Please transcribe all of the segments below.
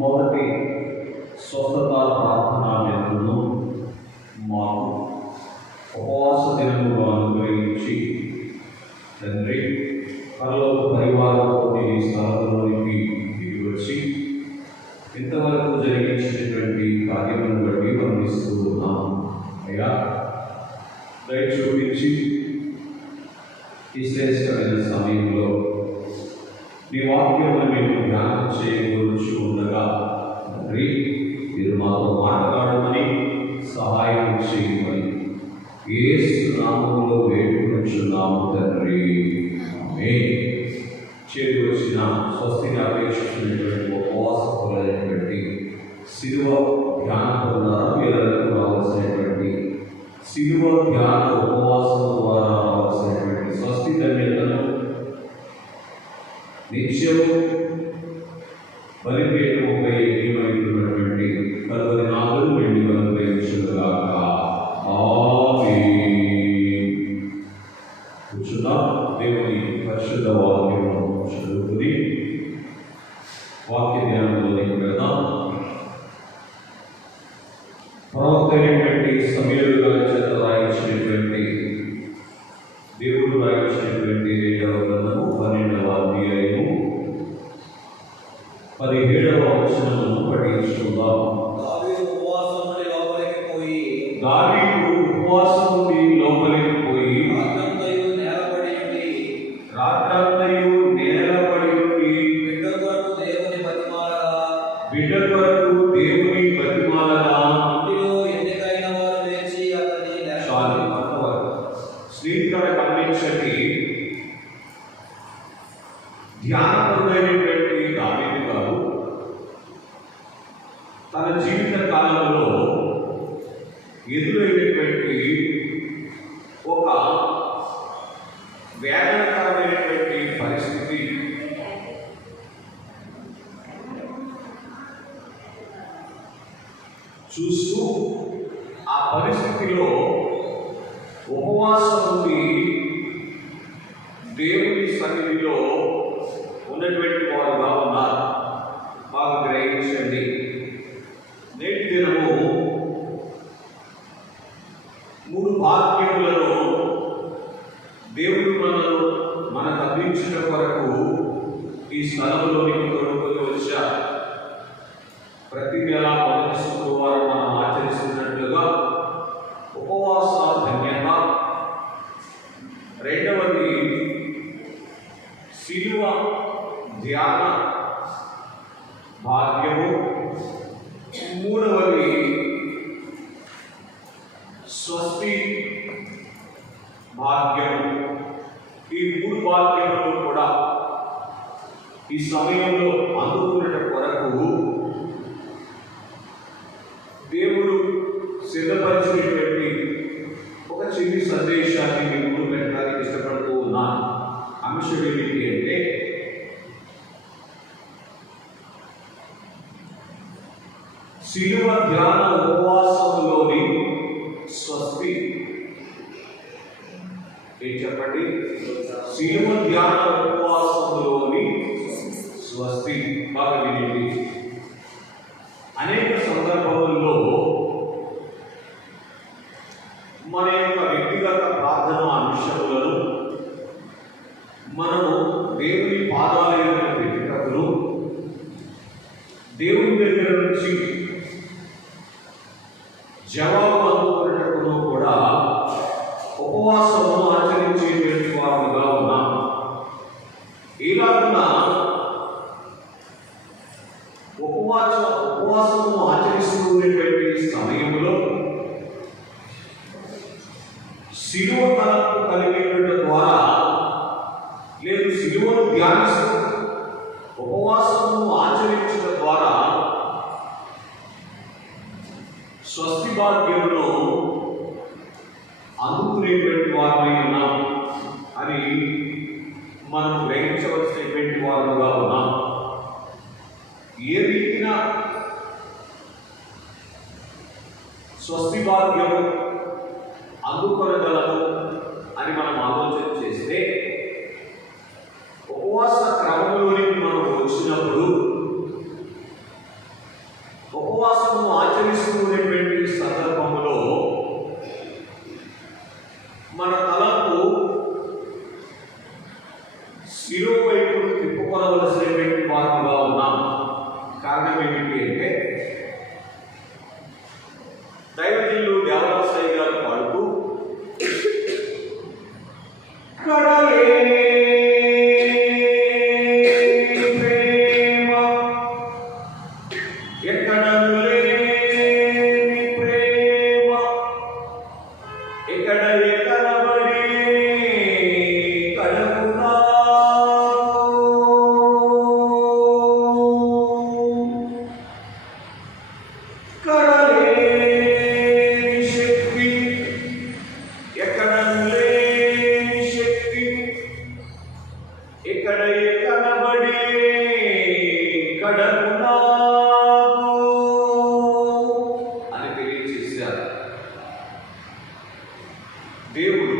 మొదటి స్వస్థత ప్రార్థనా విందును మాకు ఉపవాస దినములు అనుగ్రహించి తండ్రి పరలోక పరివారంతో ఈ స్థలంలోనికి దిగి వచ్చి ఇంతవరకు జరిగించినటువంటి కార్యములను బట్టి వర్ణిస్తూ ఉన్నాము. అయ్యా దయ చూపించి ఈ శ్రేష్టమైన సమయంలో నీ వాక్యమును మేము ధ్యానం చేయవచ్చు ఉండగా తండ్రి మీరు మాతో మాట్లాడమని సహాయం చేయమని యేసు నామములో వేడుకొనుచున్నాము తండ్రి. ఆమేన్. చేరి వచ్చిన స్వస్తిని అపేక్షించినటువంటి ఉపవాసకులైనటువంటి శిలువ ధ్యానం ద్వారా వీళ్ళకు రావాల్సినటువంటి శిలువ ధ్యాన ఉపవాసం ద్వారా రావాల్సినటువంటి స్వస్తి ధన్యతను నిత్యము బలిపీఠముపై ఏమైనటువంటి కలువరి నాలుగు వెండి అనుగ్రహించుగాక. ఆమేన్. కూర్చున్నాం. దేవుని పరిశుద్ధ వాక్యము చదువుకుని వాక్య ధ్యానంలోకి వెళ్దాం. ప్రవక్త అయినటువంటి సమూయేలు గారి చేత రాయించినటువంటి దేవుడు రాయించినటువంటి 2వ గ్రంథము 12వ అధ్యాయము 17వ వచనమును పఠించుకుందాం. దావీదు ఉపవాసం నుండి లోపలికి పోయి రాత్రంతయు నేలపడి ఉండి బిడ్డ కొరకు దేవుని బతిమాలగా స్నేహితుల గమనించండి. ధ్యానపరుడైనటువంటి దావీదు గారు తన జీవిత కాలంలో ఎదురైనటువంటి ఒక వేదనకరమైనటువంటి పరిస్థితి చూస్తూ ఆ పరిస్థితిలో ఉపవాసం నుండి దేవుని సన్నిధిలో ఉన్నటువంటి వారుగా ఉన్నారు. బాగా గ్రహించండి. నేటి దినము 3 భాగ్యములను దేవుడు మనకు అందించిన కొరకు ఈ స్థలంలోనికి కొనుక్కొని వచ్చారు. ప్రతి నెల మొదటి శుక్రవారం మనం ఆచరిస్తున్నట్లుగా ఉపవాస ధన్యత, రెండవది శిలువ ధ్యాన భాగ్యము, మూడవది స్వస్తి భాగ్యము. ఈ 3 భాగ్యములు కూడా ఈ సమయంలో అందుకునే కొరకు దేవుడు సిద్ధపరిచినటువంటి ఒక చిన్న సందేశాన్ని మీ ముందు పెట్టడానికి ఇష్టపడుతూ ఉన్నాను. అంశం ఏమిటి అంటే శిలువ ధ్యాన ఉపవాసంలోని స్వస్తి. ఏం చెప్పండి? శిలువ ధ్యాన ఉపవాసంలోని స్వస్తి. బాగా వినండి. అనేక సందర్భాలలో మన యొక్క వ్యక్తిగత ప్రార్థన అంశములను మనము దేవుని పాదాలయంలో పెట్టేటప్పుడు దేవుని దగ్గర నుంచి జవాబు అందుకునేటప్పుడు కూడా ఉపవాసము ఆచరించేటువంటి వారుగా ఉన్నాం. ఇలాగున్న ఉపవాసము ఆచరిస్తూ ఉండేటువంటి సమయంలో శిలువ తలంపు కలిగి ఉండటం ద్వారా లేదు శిలువను ధ్యానిస్తూ ఉపవాసము ఆచరించడం ద్వారా స్వస్తి భాగ్యమును అందుకునేటువంటి వారమై ఉన్నాం అని మనం గ్రహించవలసినటువంటి వారుగా ఉన్నాం. ఏ రీతిన స్వస్తి భాగ్యము అందుకొనగలము అని మనం ఆలోచన చేస్తే ఉపవాస క్రమంలోనికి మనం వచ్చినప్పుడు వినబడకు అని తెలియజేశారు. దేవుడు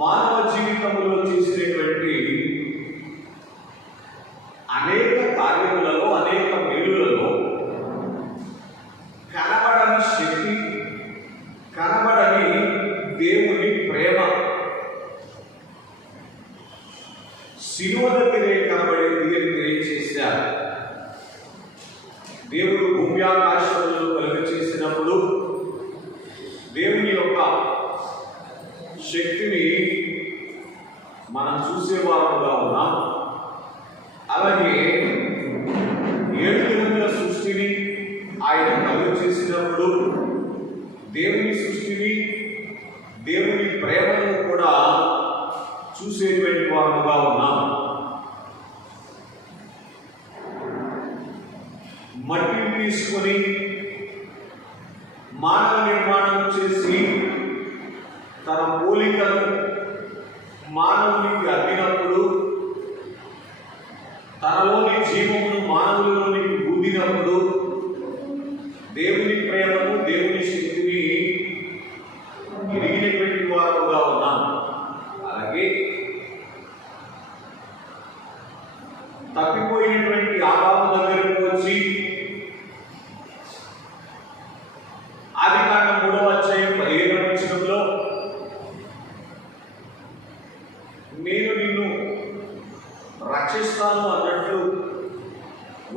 మానవ జీవితంలో చేసినటువంటి అనేక కార్యములలో, అనేక మేలులలో కనబడని శక్తి, కనబడని దేవుని ప్రేమ శిలువ దగ్గరే కనబడింది అని తెలియజేశారు. దేవుడు భూమి ఆకాశంలో కలుగ చేసినప్పుడు దేవుని యొక్క శక్తిని మనం చూసేవారుగా ఉన్నాం. అలాగే 7 దినముల సృష్టిని ఆయన కలుగ చేసినప్పుడు దేవుని సృష్టిని, దేవుని ప్రేమను కూడా చూసేటువంటి వారుగా ఉన్నాం. మట్టిని తీసుకొని మానవ నిర్మాణం చేసి తన పోలికను మానవునికి అద్దినప్పుడు, తనలోని జీవమును మానవులలోనికి ఊదినప్పుడు దేవుని ప్రేమను, దేవుని శక్తిని ఎరిగినటువంటి వారుగా ఉన్నాం. అలాగే తప్పిపోయినటువంటి ఆదాము దగ్గరకు వచ్చి ఆదికాండం 3వ అధ్యాయం 15వ వచనంలో నేను నిన్ను రక్షిస్తాను అన్నట్లు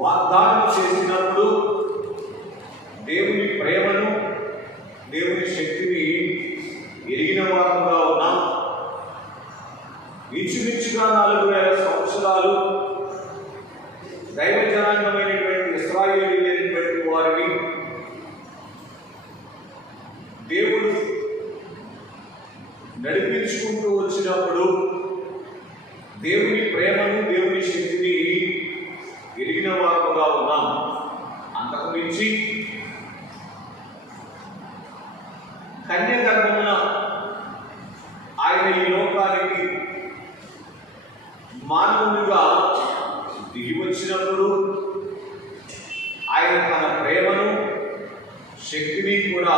వాగ్దానం చేసినప్పుడు దేవుని ప్రేమను, దేవుని శక్తిని ఎరిగిన వారుగా ఉన్నాం. ఇంచుమించుగా 4000 సంవత్సరాలు దైవ జనాంగమైనటువంటి ఇశ్రాయేలీయులైనటువంటి వారిని దేవుడు నడిపించుకుంటూ వచ్చినప్పుడు దేవుని ప్రేమను, దేవుని శక్తిని ఎరిగిన వారుగా ఉన్నాం. అంతకు మించి కన్య గర్భమున ఆయన ఈ లోకానికి మానవునిగా దిగి వచ్చినప్పుడు ఆయన తన ప్రేమను, శక్తిని కూడా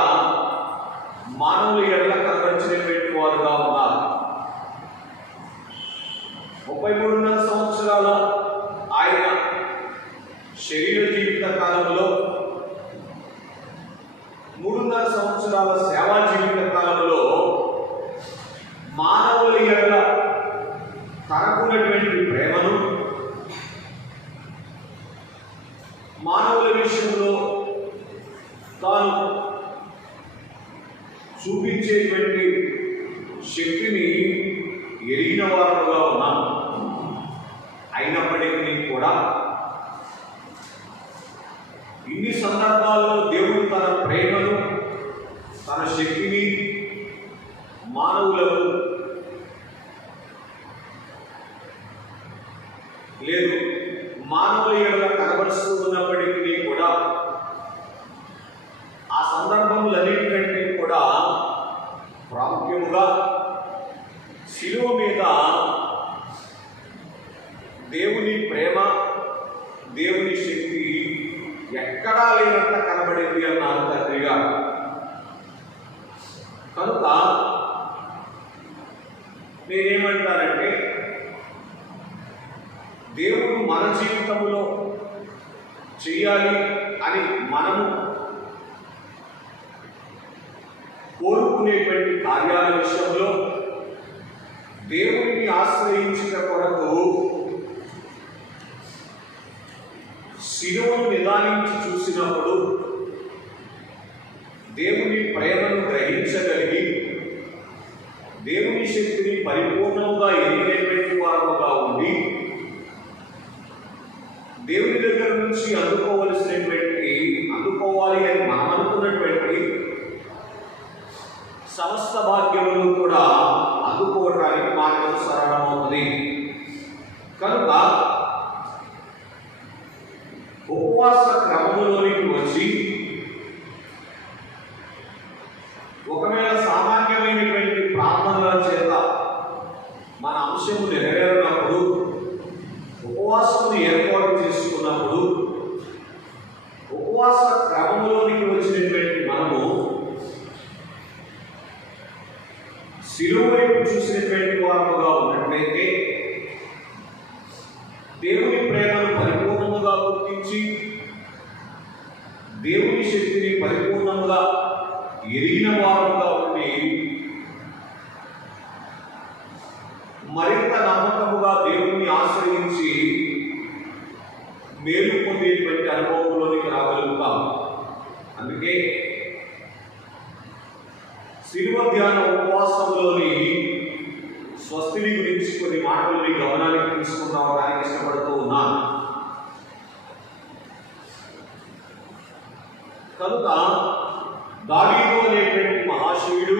మానవుల ఎడల కనబరిచినటువంటి వారుగా ఉన్నారు. 33.5 సంవత్సరాల ఆయన శరీర జీవిత కాలంలో, 3.5 సంవత్సరాల సేవా జీవిత కాలంలో మానవుల ఎడల తనకున్నటువంటి ప్రేమను, మానవుల విషయంలో తాను చూపించేటువంటి శక్తిని ఎరిగిన వారుగా ఉన్నాం. అయినప్పటికీ కూడా ఇన్ని సందర్భాల్లో దేవుడు తన ప్రేమను, తన శక్తిని మానవులకు లేదు మానవుల ఎడల కనబరుస్తూ ఉన్నప్పటికీ కూడా ఆ సందర్భములన్నిటికంటే కూడా ప్రాముఖ్యముగా శిలువ మీద దేవుని ప్రేమ, దేవుని శక్తి ఎక్కడా లేనంత కనబడింది అన్నారు తండ్రి గారు. కనుక నేనేమంటానంటే దేవుడు మన జీవితంలో చేయాలి అని మనము కోరుకునేటువంటి కార్యాల విషయంలో దేవుడిని ఆశ్రయించిన కొరకు శిలువను నిదానించి చూసినప్పుడు దేవుని ప్రేమను గ్రహించగలిగి దేవుని శక్తిని పరిపూర్ణంగా ఎరిగినటువంటి వారుగా ఉండి దేవుని దగ్గర నుంచి అందుకోవాలి అని మనం అనుకున్నటువంటి సమస్త భాగ్యములు కూడా అందుకోవడానికి మార్గం సరళమవుతుంది. కనుక ఉపవాస క్రమములోనికి వచ్చి ఒకవేళ సామాన్యమైనటువంటి ప్రార్థనల చేత మన అంశము నెరవేరినప్పుడు ఉపవాసమును ఏర్పాటు చేసుకుని దేవుని శక్తిని పరిపూర్ణంగా ఎరిగిన వారుగా ఉండి మరింత నమ్మకముగా దేవుణ్ణి ఆశ్రయించి మేలు పొందేటువంటి అనుభవంలోనికి రాగలుగుతాం. అందుకే శిలువ ధ్యాన ఉపవాసంలోని స్వస్తిని గురించి కొన్ని మాటలు మీ గమనానికి తీసుకుందామని ఇష్టపడుతూ ఉన్నాను. కనుక దావీదు అనేటువంటి మహాశయుడు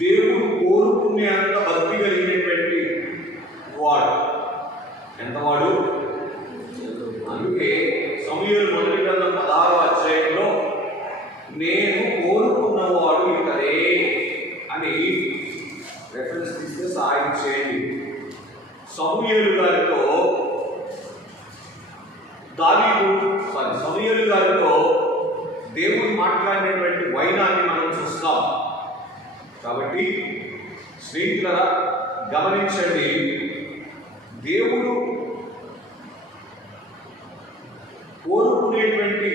దేవుడు కోరుకునేంత భక్తి కలిగినటువంటి వాడు. ఎంతవాడు? అందుకే సమూయేలు మొదటి గ్రంథం 16వ అధ్యాయంలో నేను కోరుకున్నవాడు ఇతడే అని రెఫరెన్స్ తీస్తే సహాయం చేయండి. సమూయేలు గారితో సమూయేలు గారితో దేవుడు మాట్లాడినటువంటి వైనాన్ని మనం చూస్తాం. కాబట్టి స్నేహితులారా గమనించండి, దేవుడు కోరుకునేటువంటి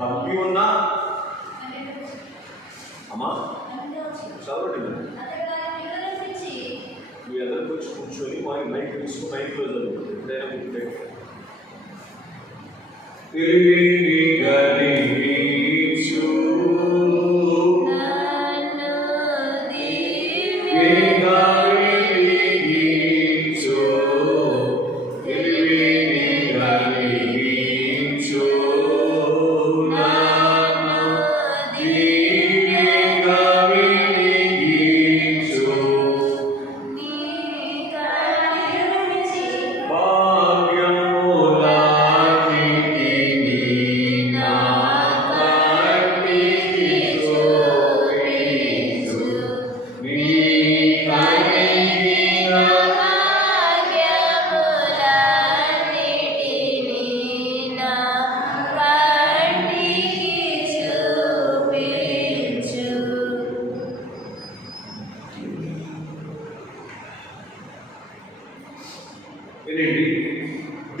భక్తి ఉన్నా అమ్మా చదవండి. మీ అందరికి వచ్చి కూర్చొని వారి మైక్ తీసుకుని మైక్లో చదువు. ఎప్పుడైనా గుర్తుపెట్టు.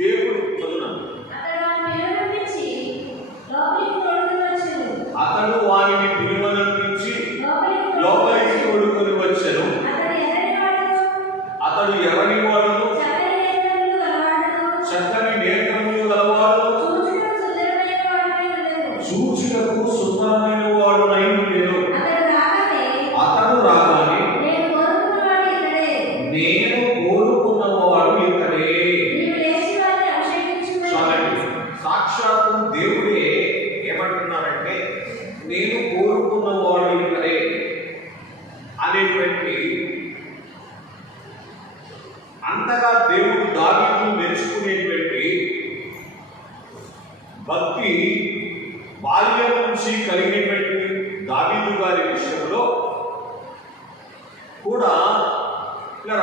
దేవుడు అతడు వారిని పిలువనంపించి లోపలికి తోడుకొని వచ్చెను. అతడు ఎవరి వాడును? చక్కని నేత్రములు గలవాడు, చూచుటకు సుందరమైన వాడు నైను. అతడు రాగానే నేను కోరుకున్నవాడు ఇతడే. సాక్షాత్తు దేవుడే ఏమంటున్నారంటే నేను కోరుకున్నవాడు ఇతడే అనేటువంటి అంతగా దేవుడు దావీదును మెచ్చుకునేటువంటి భక్తి బాల్యం నుంచి కలిగినటువంటి దావీదు గారి విషయంలో కూడా ఇలా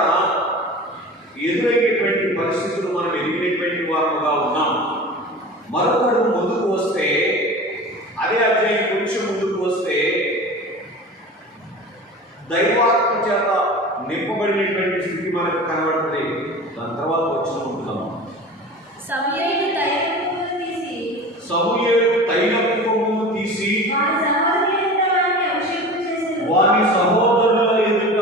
ఎదురైనటువంటి పరిస్థితులు మనం ఎదిగినటువంటి వారుగా ఉన్నాం. మరొకడు ముందుకు వస్తే, అదే అధ్యాయం కొంచెం ముందుకు వస్తే దైవాత్మ చేత నింపబడినటువంటి స్థితి మనకు కనబడుతుంది. దాని తర్వాత వచ్చిన ఉంటున్నాం. సమూయేలు తైలపు కొమ్మును తీసి వాని సహోదరుల ఎదుట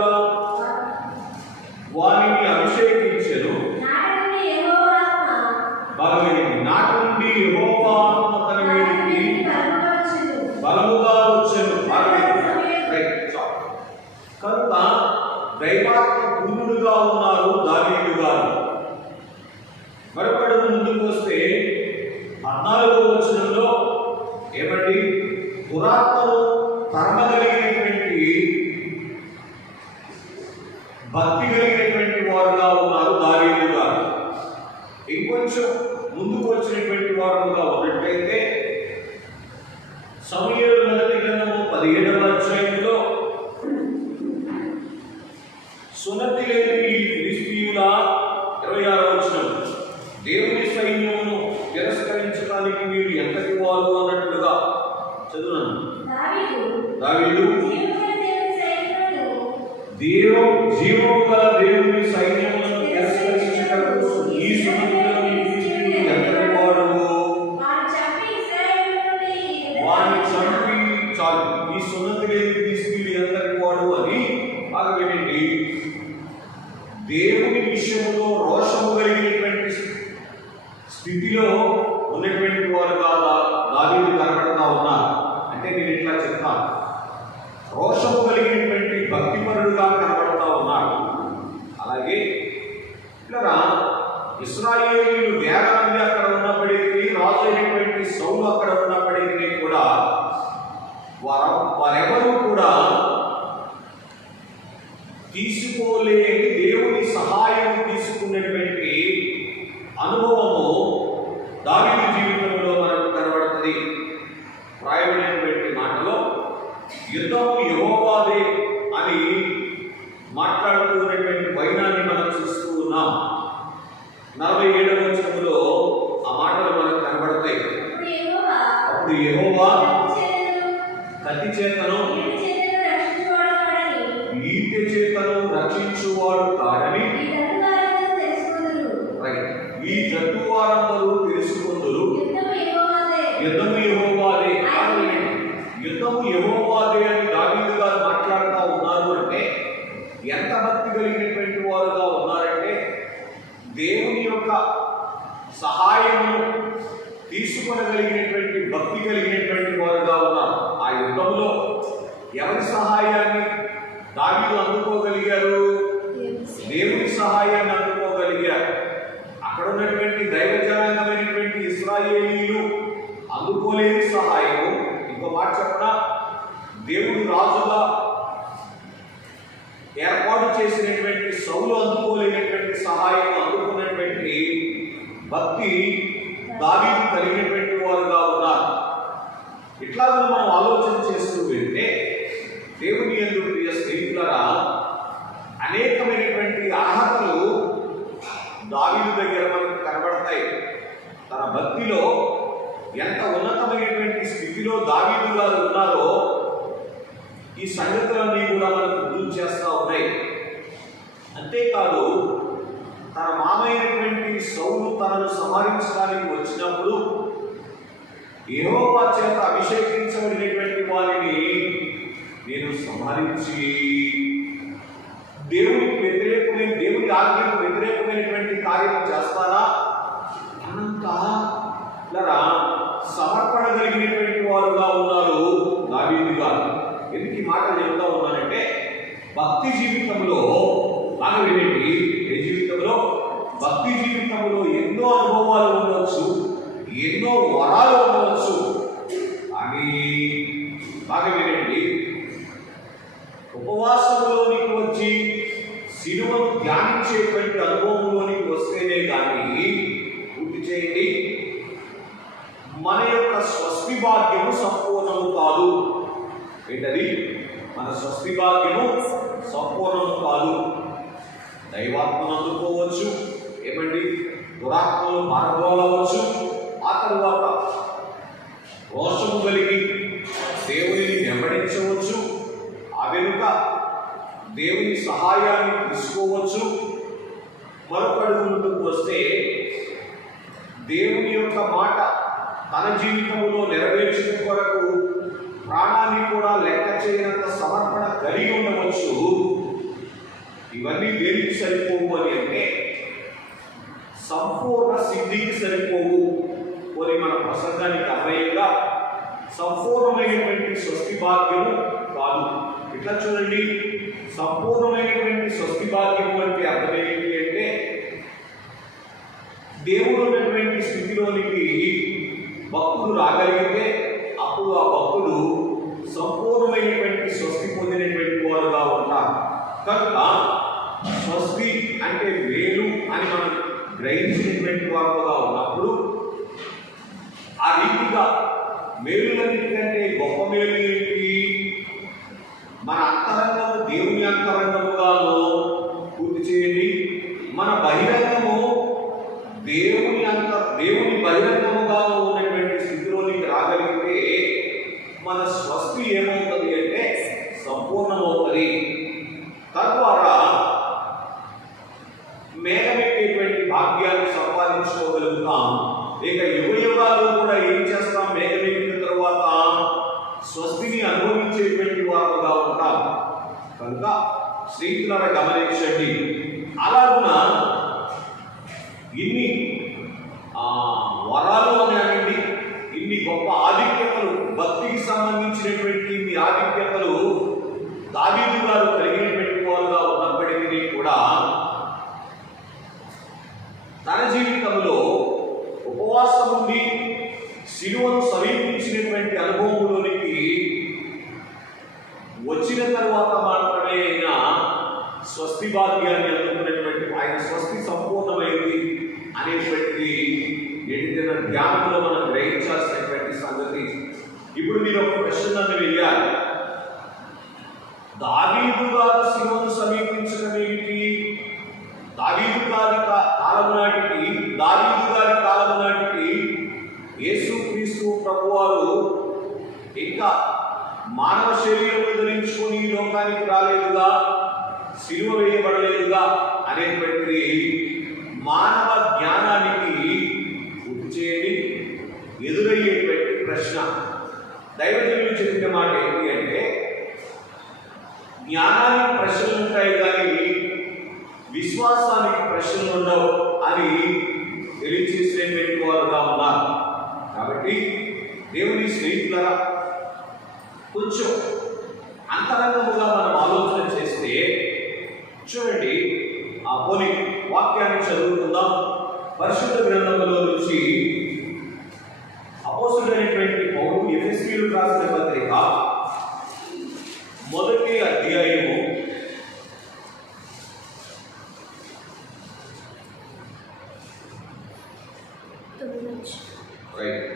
వానిని అభిషేకించెను. నాటి నుండి యెహోవా ఆత్మ తన మీదికి బలముగా వచ్చెను. కనుక దైవాత్మ పూర్ణుడుగా ఉన్నారు దావీదు గారు. మరొకడు ముందుకు వస్తే 14వ వచనంలో ఏమండి, పురాత్మను తరమగలిగినటువంటి భక్తి కలిగినటువంటి వారుగా ఉన్నారు దావీదు గారు. ఇంకొంచెం ముందుకు వచ్చినటువంటి వారుగా ఉన్నట్లయితే సమూయేలు మొదటి గ్రంథము 17వ అధ్యాయంలో సున్నతి లేని ఈ ఫిలిష్తీయుల 26వ వచనం, దేవుని సైన్యమును తిరస్కరించడానికి మీరు ఎంతటి వారు అన్నట్లుగా చదువున్నాను. దావీదు జీవము గల దేవుని సైన్యములను తిరస్కరించుటకు ఈ సున్నతిలో దేవుని విషయంలో రోషము కలిగినటువంటి స్థితిలో ఉన్నటువంటి వారుగా దావీదు కనబడతా ఉన్నారు. అంటే నేను ఇట్లా చెప్తాను, రోషము కలిగినటువంటి భక్తిపరుడుగా కనబడతా ఉన్నాడు. అలాగే ఇక్కడ ఇశ్రాయేలీయులు వేల మంది అక్కడ ఉన్నప్పటికీ, రాజు అయినటువంటి సౌలు అక్కడ ఉన్నప్పటికీ కూడా వారెవరూ కూడా తీసుకోలేని దేవుని సహాయం తీసుకున్నటువంటి అనుభవము దావీదు జీవితంలో మనకు కనబడుతుంది. రాయబడినటువంటి మాటలో యుద్ధము యెహోవాదే అని మాట్లాడుతున్నటువంటి వైనాన్ని మనం చూస్తూ ఉన్నాం. 47వ వచనంలో ఆ మాటలు మనకు కనబడతాయి. అప్పుడు యెహోవా కత్తి చేతను ఈటె చేతను రక్షించువాడు కాడని ఈ జట్టు వారందరూ తెలుసుకుందరు. యుద్ధము యెహోవాదే, యుద్ధము యెహోవాదే అని దావీదు గారు మాట్లాడుతూ ఉన్నారు. అంటే ఎంత భక్తి కలిగినటువంటి వారుగా ఉన్నారంటే, దేవుని యొక్క సహాయమును తీసుకొనగలిగినటువంటి భక్తి కలిగినటువంటి వారుగా ఉన్నారు. ఆ యుద్ధంలో ఎవరి సహాయాన్ని దావీదు అందుకోగలిగారు? దేవుని సహాయాన్ని అందుకోగలిగారు. అక్కడ ఉన్నటువంటి దైవ జనాంగమైనటువంటి ఇశ్రాయేలీయులు అందుకోలేని సహాయము, ఇంకో మాట చెప్పడా, దేవుడు రాజుగా ఏర్పాటు చేసినటువంటి సౌలు అందుకోలేనటువంటి సహాయం అందుకున్నటువంటి భక్తి దావీదు కలిగినటువంటి వారుగా ఉన్నారు. ఇట్లాగా మనం ఆలోచన చేస్తూ వెళ్తే దేవుని యందు ప్రియ స్నేహితులారా, అనేకమైనటువంటి అర్హతలు దావీదు దగ్గర మనకు కనబడతాయి. తన భక్తిలో ఎంత ఉన్నతమైనటువంటి స్థితిలో దావీదు గారు ఉన్నారో ఈ సంగతులన్నీ కూడా మనకు గుర్తు చేస్తూ ఉన్నాయి. అంతేకాదు, తన మామైనటువంటి సౌలు తనను సంహరించడానికి వచ్చినప్పుడు యెహోవా చేత అభిషేకించబడినటువంటి వారిని నేను సంహరించి దేవునికి వ్యతిరేకమైన, దేవుని ఆజ్ఞకు వ్యతిరేకమైనటువంటి కార్యం చేస్తారా అనంత సమర్పణ కలిగినటువంటి వారుగా ఉన్నారు దావీదు గారు. ఎందుకు ఈ మాట చెప్తా ఉన్నానంటే, భక్తి జీవితంలో బాగా వినండి, ఏ జీవితంలో? భక్తి జీవితంలో ఎన్నో అనుభవాలు ఉండవచ్చు, ఎన్నో వరాలు ఉండవచ్చు. అని బాగా వినండి, ఉపవాసంలోనికి వచ్చి సిలువను ధ్యానించేటువంటి అనుభవంలోనికి వస్తేనే కానీ పూర్తి చేయండి, మన యొక్క స్వస్తి భాగ్యము సంపూర్ణము కాదు. ఏంటది? మన స్వస్తి భాగ్యము సంపూర్ణము కాదు. దైవాత్మను అందుకోవచ్చు, ఏమండి, దురాత్మలు పారబోలవచ్చు. ఆ తరువాత రోషము కలిగి దేవుని వెంబడించవచ్చు. ఆ వెనుక దేవుని సహాయాన్ని తీసుకోవచ్చు. మరొక అడుగు ముందుకు వస్తే దేవుని యొక్క మాట తన జీవితంలో నెరవేర్చిన కొరకు ప్రాణాన్ని కూడా లెక్క చేయనంత సమర్పణ కలిగి ఉండవచ్చు. ఇవన్నీ దేనికి సరిపోవు అని అంటే, సంపూర్ణ సిద్ధికి సరిపోవు. కొన్ని మన ప్రసంగానికి అన్వయంగా సంపూర్ణమైనటువంటి స్వస్తి భాగ్యము కాదు. ఇట్లా చూడండి, సంపూర్ణమైనటువంటి స్వస్తి భాగ్యము అంటే అర్థం ఏంటి అంటే, దేవుడు ఉన్నటువంటి స్థితిలోనికి భక్తులు రాగలిగితే అప్పుడు ఆ భక్తులు సంపూర్ణమైనటువంటి స్వస్తి పొందినటువంటి వారుగా ఉంటారు. కనుక స్వస్తి అంటే మేలు అని మనం గ్రహించినటువంటి వారుగా ఉన్నప్పుడు, ఆ రీతిగా మేలులన్నిటికంటే గొప్ప మేలు ఏంటి? మన అంతరంగము దేవుని అంతరంగముగాను పూర్తి చేయండి. మన బహిరంగము దేవుని బహిరంగముగాను ఉన్నటువంటి స్థితిలోనికి రాగలిగితే మన స్వస్తి ఏమవుతుంది అంటే సంపూర్ణమవుతుంది. తద్వారా మేఘమెక్కేటువంటి భాగ్యాన్ని సంపాదించుకోగలుగుతాం. ఇక యుగయుగాల్లో కూడా ఏం చేస్తాం? మేఘమెక్కిన తరువాత స్వస్తిని అనుభవించేటువంటి వారుగా ఉంటాం. కనుక స్నేహితులారా గమనించండి, అలాగున ఇన్ని వరాలు అనేవి, ఇన్ని గొప్ప ఆధిక్యతలు, భక్తికి సంబంధించినటువంటి ఇన్ని ఆధిక్యతలు దావీదు గారు కలిగినటువంటి వారుగా ఉన్నప్పటికీ కూడా తన జీవితంలో ఉపవాసం ఉండి శిలువను సమీపించినటువంటి అనుభవంలోనికి వచ్చిన తర్వాత మాత్రమే ఆయన స్వస్తి భాగ్యాన్ని అందుకున్నటువంటి, ఆయన స్వస్తి సంపూర్ణమైంది అనేటువంటి ఎడిగిన జ్ఞానంలో మనం గ్రహించాల్సినటువంటి సంగతి. ఇప్పుడు మీరు ఒక ప్రశ్న నన్ను వేయాలి, దావీదు గారు శిలువను సమీపించడం ఏమిటి? దావీదు గారి కాలం నాటికి యేసుక్రీస్తు ప్రభువారు ఇంకా మానవ శరీరం ధరించుకొని ఈ లోకానికి రాలేదుగా, శిలువ వేయబడలేదుగా అనేటువంటి మానవ జ్ఞానానికి గుర్తు చేయండి ఎదురయ్యేటువంటి ప్రశ్న. దైవజనులు చెప్పిన మాట ఏంటి అంటే, జ్ఞానానికి ప్రశ్నలు ఉంటాయి కానీ విశ్వాసానికి ప్రశ్నలు ఉండవు అని తెలియచేసినటువంటి వారుగా ఉన్నారు. కాబట్టి దేవుని స్నేహితులారా, కొంచెం అంతరంగముగా మనం ఆలోచన చేస్తే చూడండి, ఆ పోలి వాక్యాన్ని చదువుకుందాం. పరిశుద్ధ గ్రంథంలో నుంచి అపోస్తలుడైనటువంటి పౌలు ఎఫెసీయులకు రాసిన పత్రిక 1వ అధ్యాయము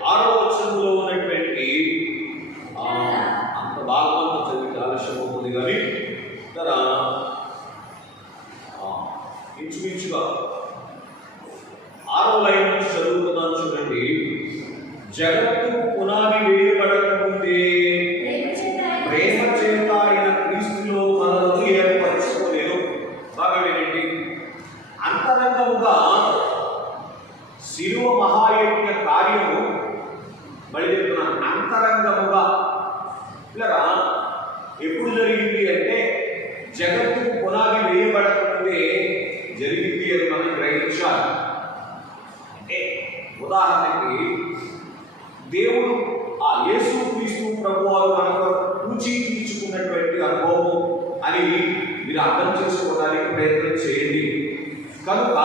6వ వచనంలో ఉన్నటువంటి అంత భాగంలో చదివితే ఆలస్యం అవుతుంది కానీ తర ఇంచుమించుగా 6వ లైన్ నుంచి చదువుతున్నాను చూడండి. జగత్తు పునాది వేయబడకముందే ప్రేమ చేత ఆయన క్రీస్తులో మనలను ఏర్పరచుకోలేదు. బాగా వినండి, అంతరంగముగా శిలువ మహాయజ్ఞ కార్యము, మళ్ళీ చెప్తున్నాను, అంతరంగముగా ఇలా ఎప్పుడు జరిగింది అంటే జగత్తుకు పునాది వేయబడకముందే జరిగింది అని మనం గ్రహించాలి. అంటే ఉదాహరణకి దేవుడు ఆ యేసుక్రీస్తు ప్రభువారు మనకు పూచి తీర్చుకున్నటువంటి అనుభవం అని మీరు అర్థం చేసుకోవడానికి ప్రయత్నం చేయండి. కనుక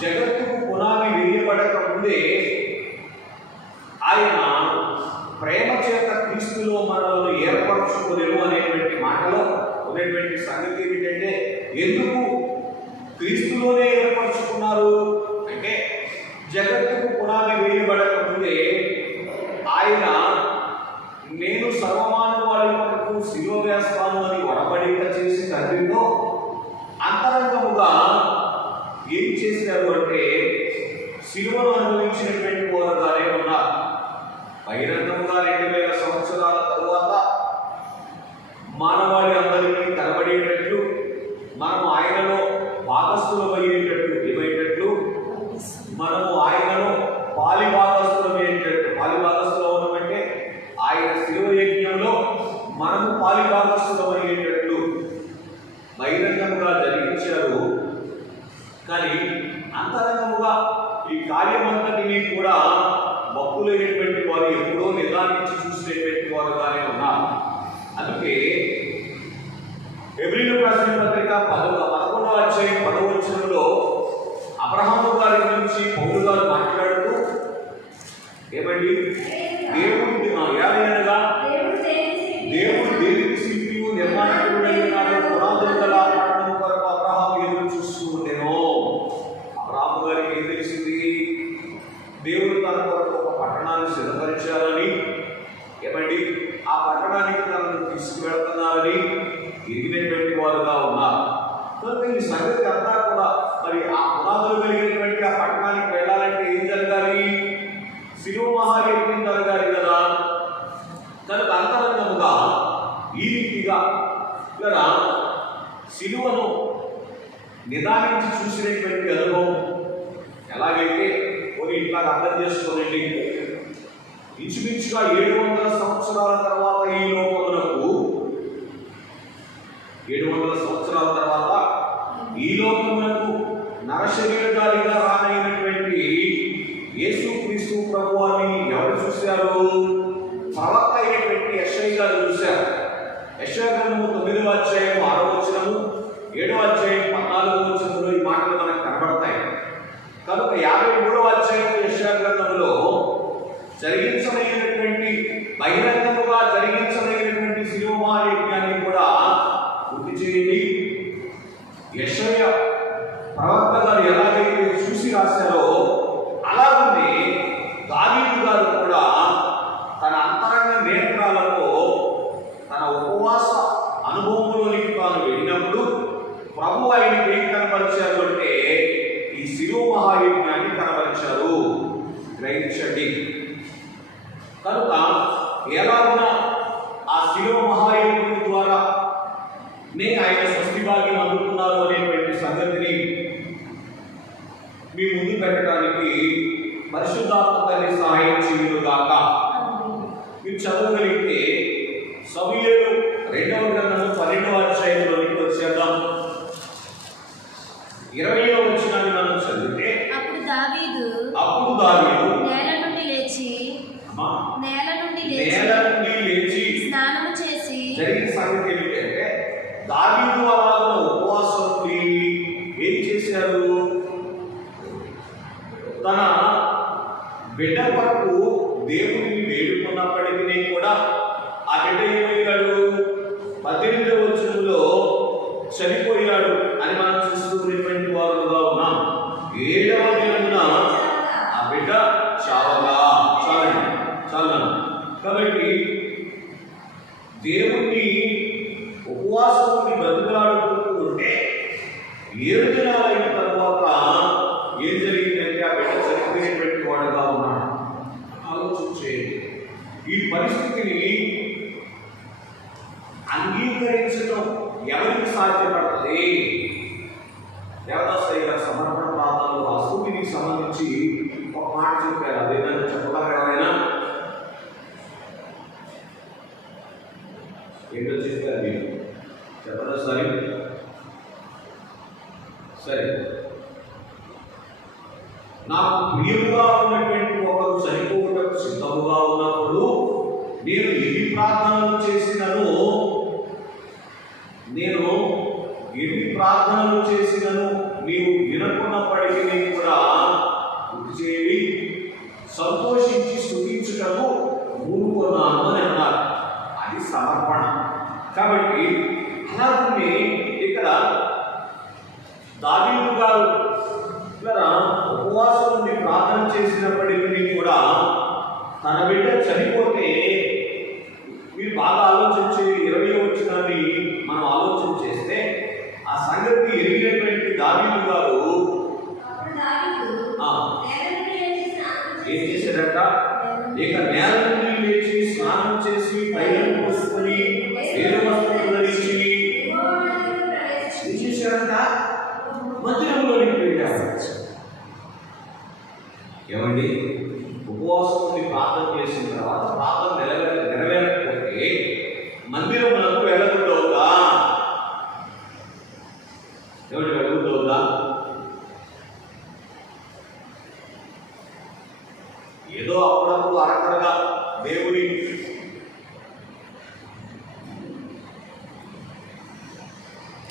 జగత్తుకు పునాది వేయబడక ముందే ఆయన ప్రేమ చేత క్రీస్తులో మనల్ని ఏర్పరచుకోలేము అనేటువంటి మాటలో ఉన్నటువంటి సంగతి ఏమిటంటే, ఎందుకు క్రీస్తులోనే ఏర్పరచుకున్నారు అంటే, జగత్తుకు పునాది వేయబడక ముందే ఆయన నేను సర్వమానవాళి వరకు శిలువ వేస్తాను అని వడబడిక చేసి తండ్రితో అంతరంగముగా ఏం చేశారు అంటే శిలువను అనుభవించినటువంటి వారుగానే ఉన్నారు. బహిరంగంగా 2000 సంవత్సరాల తరువాత మానవాళి అందరికీ కనబడేటట్లు, మనము ఆయనలో భాగస్థులమయ్యేటట్లు, ఏమయ్యేటట్లు, మనము ఆయనలో పాలిభాగస్థులమయ్యేటట్లు. పాలిభాగస్థులు అవడమంటే ఆయన శిలువ యజ్ఞంలో మనము పాలిభాగస్థులమయ్యేటట్లు బహిరంగంగా జరిగించారు. కానీ అంతరంగముగా ఈ కార్యమంతటిని కూడా భక్తులైనటువంటి వారు ఎప్పుడో నిదానించి చూసినటువంటి వారుగానే ఉన్నారు. అందుకే హెబ్రీయులకు రాసిన పత్రిక 11వ అధ్యాయం 10వ వచనంలో అబ్రహాము గారి గురించి పౌలు గారు మాట్లాడుతూ ఏమండి, దేవుడు దేనికి శిల్పియు నిర్మాణకుడై ఉన్నాడు, పునాదులు గల పట్టణము కొరకు అబ్రహాము ఎదురు చూస్తూ ఉండెను. అబ్రహాము గారికి ఏం తెలిసింది? దేవుడు తన కొరకు ఒక పట్టణాన్ని సిద్ధపరిచారని, ఏమండి ఆ పట్టణానికి తనను తీసుకువెళ్తున్నారని ఎదిగినటువంటి వారుగా ఉన్నారు. కనుక ఈ సంగతి అంతా కూడా మరి ఆ పునాదులు కలిగినటువంటి ఆ పట్టణానికి వెళ్ళాలంటే ఏం జరగాలి? శిలువ మహాయజ్ఞం జరగాలి కదా. కనుక అంతరంగముగా ఈ రీతిగా ఇలా శిలువను నిదానించి చూసినటువంటి అనుభవం ఎలాగైతే కొన్ని ఇట్లా అర్థం చేసుకోనండి. ఇంచుమించుగా 700 సంవత్సరాల తర్వాత ఈ లోకమునకు 700 సంవత్సరాల తర్వాత ఈ లోకమునకు నరశరీరధారిగా రానైనటువంటి యేసుక్రీస్తు ప్రభువాన్ని ఎవరు చూశారు? ప్రవక్త అయినటువంటి యెషయా గారు చూశారు. యెషయా గ్రంథము 9వ అధ్యాయం 6వ వచనము, 7వ అధ్యాయం 14వ వచనంలో ఈ మాటలు మనకు కనబడతాయి. కనుక 53వ అధ్యాయం యెషయా గ్రంథంలో జరిగించమైనటువంటి బహిరంగముగా జరిగించమైనటువంటి శిలువ మహాయజ్ఞాన్ని కూడా గుర్తు చేయండి. యెషయా ప్రవక్త గారు ఎలాగైతే చూసి రాశారో అలాగే దావీదు గారు కూడా తన అంతరంగ నేత్రాలతో తన ఉపవాస అనుభవంలోనికి తాను వెళ్ళినప్పుడు ప్రభు ఆయనకి ఏం కనపరిచారు అంటే ఈ శిలువ మహాయజ్ఞాన్ని కనపరిచారు. గ్రహించండి. కనుక ఎలాగున్నా ఆ శిలువ మహాయజ్ఞం ద్వారా ఆయన స్వస్తి భాగ్యం అందుకున్నారు అనేటువంటి సంగతిని మీ ముందు పెట్టడానికి పరిశుద్ధాత్మ తండ్రి సహాయం చేయునుగాక. మీరు చదవగలిగితే సమూయేలు 2వ గ్రంథము 12వ అధ్యాయంలోనికి వచ్చేద్దాం. 20వ వచనాన్ని మనం చదివితే అప్పుడు దావీదు నేల నుండి లేచి స్నానము చేసి జరిగిన సంగతి ఏమిటంటే దావీదు అలాగ ఉపవాసం ఏం చేశారు? తన బిడ్డ కొరకు దేవుడిని వేడుకున్నప్పటికీ కూడా ఆ బిడ్డ ఏమయ్యాడు? 18వ వచనంలో చనిపోయాడు అని మనం చూస్తున్నటువంటి వారుగా ఉన్నాం. 7వ దినమున ఆ బిడ్డ చావగా చాలా. కాబట్టి దేవుణ్ణి ఉపవాసం బ్రతుకులాడుతూ ఉంటే 7 దినాలైన తర్వాత ఏం జరిగిందంటే ఆ బిడ్డ చనిపోయినటువంటి వాడుగా ఉన్నాడు. ఆలోచించే ఈ పరిస్థితిని అంగీకరించడం ఎవరికి సాధ్యపడుతుంది? దేవదాసయ్య గారి సమర్పణ ప్రాంతంలో ఆ స్థూతికి సంబంధించి ఒక మాట చెప్పారు. అదేదైనా చెప్పగలరు ఎవరైనా? ఏంటో చెప్పారు మీరు చెప్పరా? సరే నాకు ప్రియులుగా ఉన్నటువంటి ఒకరు చనిపోవడానికి సిద్ధముగా ఉన్నప్పుడు నేను ఎన్ని ప్రార్థనలు చేసినను నీవు వినకున్నప్పటికీ కూడా గుర్తు చేయి సంతోషించి స్తుతించుటకు పూనుకున్నాను అని అన్నారు. అది సమర్పణ. కాబట్టి అలాగే ఇక్కడ దావీదు గారు ఉపవాసం నుండి ప్రార్థన చేసినప్పటికీ కూడా తన బిడ్డ చనిపోతే మీరు బాగా ఆలోచించి 20వ వచనాన్ని మనం ఆలోచన చేస్తే ఆ సంగతి ఎరిగినటువంటి దావీదు గారు ఏం చేశాడట? ఇక నేల నుండి లేచి స్నానం చేసి తైలం పోసుకొని వేరు వస్త్రం ధరించి ఏం చేశాడంట? మందిరంలోనికి వెళ్ళాడు. ఏమండి, ఉపవాసం నుండి ప్రార్థన చేసిన తర్వాత ప్రార్థన నెరవేరకపోతే మందిరములకు వెళ్ళకూడదా? ఎవరు వెళ్ళకూడదా? ఏదో అప్పుడప్పుడు అరకడగా దేవుని